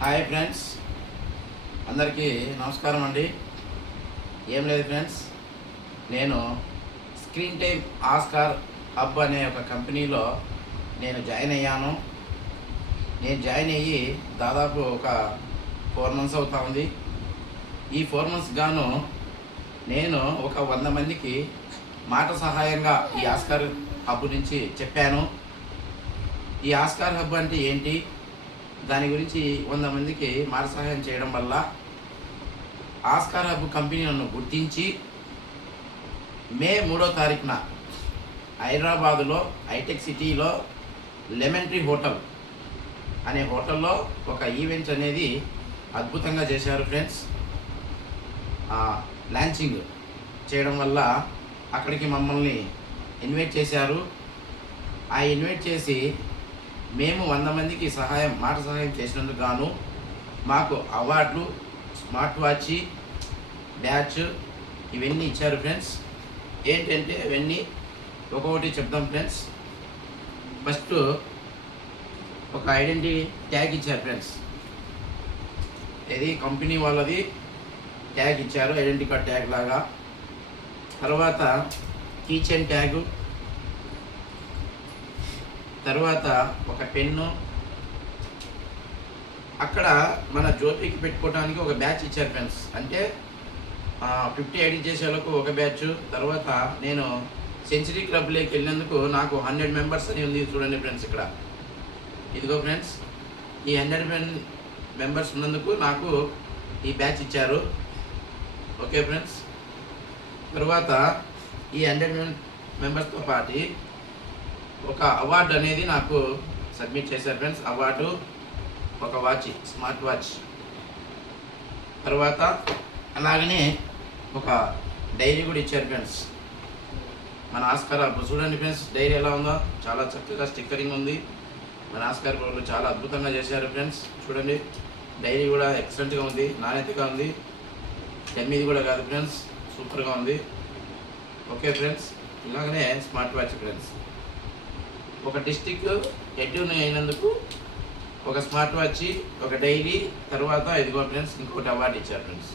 Hi friends, అందరికీ నమస్కారం అండి. ఏం లేదు ఫ్రెండ్స్, నేను స్క్రీన్ టైమ్ ఆస్కార్ హబ్ అనే ఒక కంపెనీలో నేను జాయిన్ అయ్యాను. నేను జాయిన్ అయ్యి దాదాపు ఒక 4 మంత్స్ అవుతా ఉంది. ఈ 4 మంత్స్ గాను నేను ఒక 100 మందికి మాట సహాయంగా ఈ ఆస్కార్ హబ్ నుంచి చెప్పాను. ఈ ఆస్కార్ హబ్ అంటే ఏంటి, దాని గురించి 100 మందికి మాట సహాయం చేయడం వల్ల ఆస్కార్ హబ్ కంపెనీ నన్ను గుర్తించి మే 3వ తారీఖున హైదరాబాదులో హైటెక్ సిటీలో లెమన్ ట్రీ హోటల్ అనే హోటల్లో ఒక ఈవెంట్ అనేది అద్భుతంగా చేశారు ఫ్రెండ్స్. లాంచింగ్ చేయడం వల్ల అక్కడికి మమ్మల్ని ఇన్వైట్ చేశారు. ఆ ఇన్వైట్ చేసి మేము 100 మందికి మాట సహాయం చేసినందుకు గాను మాకు అవార్డులు, స్మార్ట్ వాచ్, బ్యాచ్ ఇవన్నీ ఇచ్చారు ఫ్రెండ్స్. ఏంటంటే అవన్నీ ఒక్కొక్కటి చెప్దాం ఫ్రెండ్స్. ఫస్ట్ ఒక ఐడెంటిటీ ట్యాగ్ ఇచ్చారు ఫ్రెండ్స్. ఇది కంపెనీ వాళ్ళది ట్యాగ్ ఇచ్చారు, ఐడెంటిటీ కార్డ్ ట్యాగ్ లాగా. తర్వాత కీచెన్ ట్యాగు, తర్వాత ఒక పెన్ను, అక్కడ మన జ్యోతికి పెట్టుకోవడానికి ఒక బ్యాచ్ ఇచ్చారు ఫ్రెండ్స్. అంటే 50 ఐడి చేసే వాళ్ళకు ఒక బ్యాచ్. తర్వాత నేను సెంచరీ క్లబ్లోకి వెళ్ళినందుకు నాకు 100 మెంబర్స్ అని ఉంది చూడండి ఫ్రెండ్స్. ఇక్కడ ఇదిగో ఫ్రెండ్స్, ఈ 100 మెంబర్స్ ఉన్నందుకు నాకు ఈ బ్యాచ్ ఇచ్చారు. Okay friends. తర్వాత ఈ 100 మెంబర్స్తో పాటు ఒక అవార్డు అనేది నాకు సబ్మిట్ చేశారు ఫ్రెండ్స్. అవార్డు, ఒక వాచ్, స్మార్ట్ వాచ్. తర్వాత అలాగనే ఒక డైరీ కూడా ఇచ్చారు ఫ్రెండ్స్. మన ఆస్కార్ చూడండి ఫ్రెండ్స్, డైరీ ఎలా ఉందో, చాలా చక్కగా స్టిక్కరింగ్ ఉంది. మన ఆస్కార్ వాళ్ళు చాలా అద్భుతంగా చేశారు ఫ్రెండ్స్. చూడండి, డైరీ కూడా ఎక్సలెంట్గా ఉంది, నాణ్యతగా ఉంది. ఎనిమిది కూడా కాదు ఫ్రెండ్స్, సూపర్గా ఉంది. Okay friends. ఇలాగనే స్మార్ట్ వాచ్ ఫ్రెండ్స్. ఒక డిస్టిక్ హెడ్ని అయినందుకు ఒక స్మార్ట్ వాచ్, ఒక డైరీ, తర్వాత ఇదిగో ఫ్రెండ్స్ ఇంకొకటి అవార్డు ఇచ్చారు ఫ్రెండ్స్.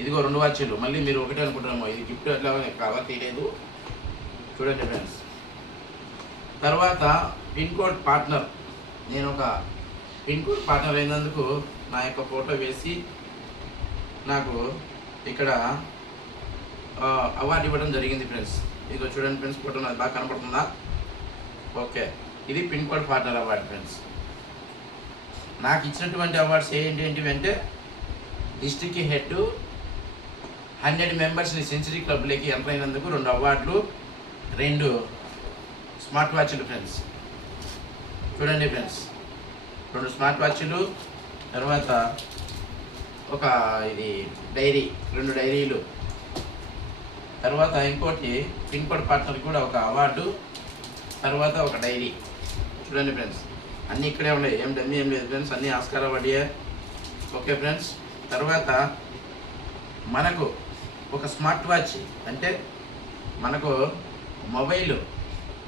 ఇదిగో 2 వాచీలు. మళ్ళీ మీరు ఒకటే అనుకుంటున్నామో ఇది గిఫ్ట్ ఎట్లా కావాలి తెలియదు. చూడండి ఫ్రెండ్స్. తర్వాత పిన్ కోడ్ పార్ట్నర్, నేను ఒక పిన్ కోడ్ పార్ట్నర్ అయినందుకు నా యొక్క ఫోటో వేసి నాకు ఇక్కడ అవార్డు ఇవ్వడం జరిగింది ఫ్రెండ్స్. ఇదిగో చూడండి ఫ్రెండ్స్, ఫోటో నాకు బాగా కనపడుతుందా? ఓకే, ఇది pin code partner award friends. నాకు ఇచ్చినటువంటి అవార్డ్స్ ఏంటి అంటే డిస్ట్రిక్ట్ హెడ్ 100 మెంబర్స్ని సెంచరీ క్లబ్లోకి ఎంటర్ అయినందుకు 2 అవార్డులు, 2 స్మార్ట్ వాచ్లు ఫ్రెండ్స్. చూడండి ఫ్రెండ్స్, 2 స్మార్ట్ వాచ్లు, తర్వాత ఒక ఇది డైరీ, 2 డైరీలు, తర్వాత ఇంకోటి పిన్ కోడ్ పార్ట్నర్కి కూడా ఒక అవార్డు, తర్వాత ఒక డైరీ. చూడండి ఫ్రెండ్స్, అన్నీ ఇక్కడే ఉన్నాయి, ఏం లేదు ఫ్రెండ్స్, అన్నీ ఆస్కార్ అవార్డే. Okay friends. తర్వాత మనకు ఒక స్మార్ట్ వాచ్, అంటే మనకు మొబైల్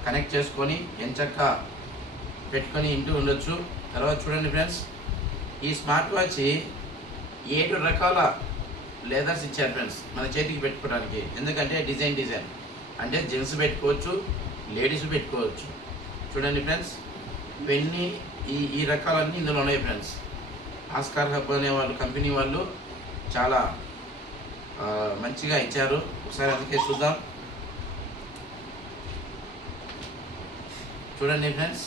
కనెక్ట్ చేసుకొని ఎంచక్క పెట్టుకొని ఇంటూ ఉండొచ్చు. తర్వాత చూడండి ఫ్రెండ్స్, ఈ స్మార్ట్ వాచ్ 7 రకాల లెదర్స్ ఇచ్చారు ఫ్రెండ్స్ మన చేతికి పెట్టుకోవడానికి. ఎందుకంటే డిజైన్ అంటే జెంట్స్ పెట్టుకోవచ్చు, లేడీస్ పెట్టుకోవచ్చు. చూడండి ఫ్రెండ్స్, ఇవన్నీ ఈ రకాలన్నీ ఇందులో ఉన్నాయి ఫ్రెండ్స్. ఆస్కార్ హబ్ అనే వాళ్ళు కంపెనీ వాళ్ళు చాలా మంచిగా ఇచ్చారు. ఒకసారి అందుకే చూద్దాం. చూడండి ఫ్రెండ్స్.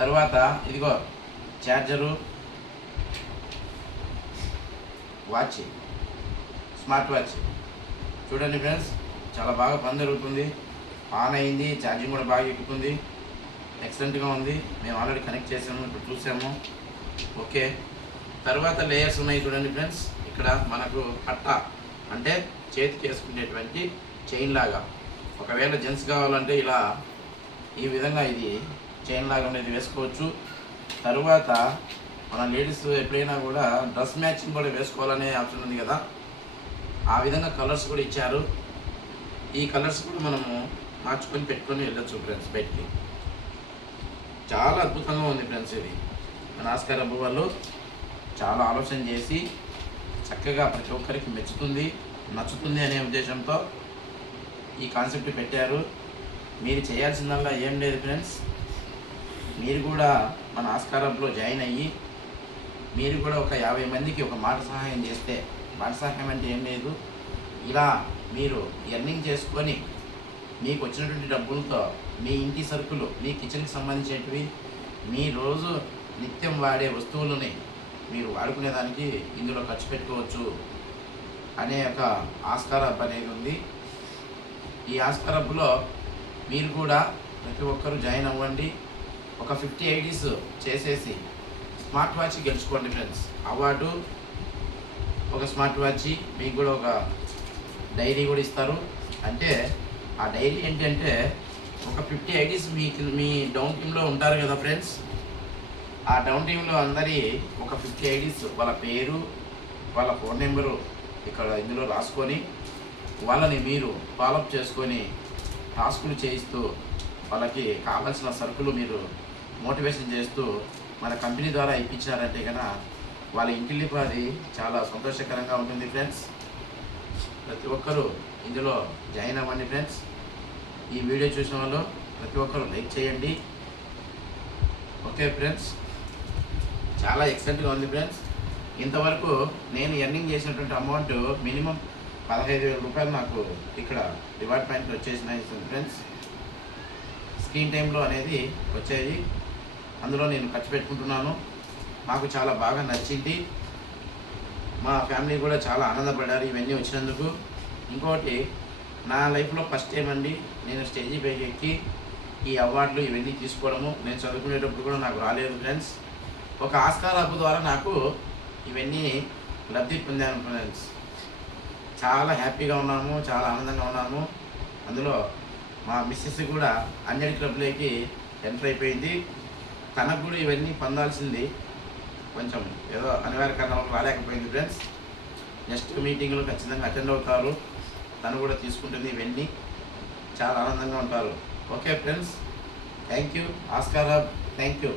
తర్వాత ఇదిగో ఛార్జరు, వాచ్, స్మార్ట్ వాచ్. చూడండి ఫ్రెండ్స్, చాలా బాగా పని జరుగుతుంది. ఆన్ అయింది, ఛార్జింగ్ కూడా బాగా ఎక్కుతుంది, ఎక్సలెంట్గా ఉంది. మేము ఆల్రెడీ కనెక్ట్ చేసాము, ఇప్పుడు చూసాము. ఓకే. తర్వాత లేయర్స్ ఉన్నాయి చూడండి ఫ్రెండ్స్. ఇక్కడ మనకు పట్ట, అంటే చేతికి వేసుకునేటువంటి చైన్ లాగా. ఒకవేళ జెంట్స్ కావాలంటే ఇలా ఈ విధంగా ఇది చైన్ లాగా ఉండేది వేసుకోవచ్చు. తరువాత మన లేడీస్ ఎప్పుడైనా కూడా డ్రెస్ మ్యాచింగ్ కూడా వేసుకోవాలనే ఆప్షన్ ఉంది కదా, ఆ విధంగా కలర్స్ కూడా ఇచ్చారు. ఈ కలర్స్ కూడా మనము మార్చుకొని పెట్టుకొని వెళ్ళొచ్చు ఫ్రెండ్స్ బయటికి. చాలా అద్భుతంగా ఉంది ఫ్రెండ్స్ ఇది. మన ఆస్కార్ హబ్ వాళ్ళు చాలా ఆలోచన చేసి చక్కగా ప్రతి ఒక్కరికి నచ్చుతుంది అనే ఉద్దేశంతో ఈ కాన్సెప్ట్ పెట్టారు. మీరు చేయాల్సిందల్లా ఏం లేదు ఫ్రెండ్స్, మీరు కూడా మన ఆస్కార్ హబ్లో జాయిన్ అయ్యి మీరు కూడా ఒక 50 మందికి ఒక మాట సహాయం చేస్తే, మాట సహాయం అంటే ఏం లేదు, ఇలా మీరు ఎర్నింగ్ చేసుకొని మీకు వచ్చినటువంటి డబ్బులతో మీ ఇంటి సరుకులు, మీ కిచెన్కి సంబంధించినవి, మీ రోజు నిత్యం వాడే వస్తువులని మీరు వాడుకునేదానికి ఇందులో ఖర్చు పెట్టుకోవచ్చు అనే ఒక ఆస్కార్ హబ్ అనేది ఉంది. ఈ ఆస్కార్ హబ్లో మీరు కూడా ప్రతి ఒక్కరూ జాయిన్ అవ్వండి. ఒక 50 ఐడీస్ చేసేసి స్మార్ట్ వాచ్ గెలుచుకోండి ఫ్రెండ్స్. అవార్డు, ఒక స్మార్ట్ వాచ్, మీకు కూడా ఒక డైరీ కూడా ఇస్తారు. అంటే ఆ డైరీ ఏంటంటే ఒక 50 ఐడీస్ మీ డౌన్ టీంలో ఉంటారు కదా ఫ్రెండ్స్. ఆ డౌన్ టీంలో అందరి ఒక 50 ఐడీస్ వాళ్ళ పేరు, వాళ్ళ ఫోన్ నెంబరు ఇక్కడ ఇందులో రాసుకొని వాళ్ళని మీరు ఫాలోఅప్ చేసుకొని టాస్కులు చేయిస్తూ వాళ్ళకి కావాల్సిన సరుకులు మీరు మోటివేషన్ చేస్తూ మన కంపెనీ ద్వారా ఇప్పించారంటే కనుక వాళ్ళ ఇంటిల్లిపాది అది చాలా సంతోషకరంగా ఉంటుంది ఫ్రెండ్స్. ప్రతి ఒక్కరూ ఇందులో జాయిన్ అవ్వండి ఫ్రెండ్స్. ఈ వీడియో చూసిన వాళ్ళు ప్రతి ఒక్కరూ లైక్ చేయండి. ఓకే ఫ్రెండ్స్, చాలా ఎక్సలెంట్గా ఉంది ఫ్రెండ్స్. ఇంతవరకు నేను ఎర్నింగ్ చేసినటువంటి అమౌంట్ మినిమం 15,000 రూపాయలు నాకు ఇక్కడ రివార్డ్ పాయింట్ వచ్చేసినాయి ఫ్రెండ్స్. స్క్రీన్ టైంలో అనేది వచ్చాయి, అందులో నేను ఖర్చు పెట్టుకుంటున్నాను. మాకు చాలా బాగా నచ్చింది, మా ఫ్యామిలీ కూడా చాలా ఆనందపడ్డారు ఇవన్నీ వచ్చినందుకు. ఇంకోటి, నా లైఫ్లో ఫస్ట్ టైం అండి నేను స్టేజీ పైకి ఎక్కి ఈ అవార్డులు ఇవన్నీ తీసుకోవడము. నేను చదువుకునేటప్పుడు కూడా నాకు రాలేదు ఫ్రెండ్స్. ఒక ఆస్కార్ హబ్ ద్వారా నాకు ఇవన్నీ లబ్ధి పొందాను ఫ్రెండ్స్. చాలా హ్యాపీగా ఉన్నాము, చాలా ఆనందంగా ఉన్నాము. అందులో మా మిస్సెస్ కూడా 100 క్లబ్లోకి ఎంటర్ అయిపోయింది. తనకు కూడా ఇవన్నీ పొందాల్సింది, కొంచెం ఏదో అనివార్య కారణాలు రాలేకపోయింది ఫ్రెండ్స్. నెక్స్ట్ మీటింగ్లో ఖచ్చితంగా అటెండ్ అవుతారు, తను కూడా తీసుకుంటుంది ఇవన్నీ. చాలా ఆనందంగా ఉంటారు. Okay friends, thank you Oscar hub, thank you.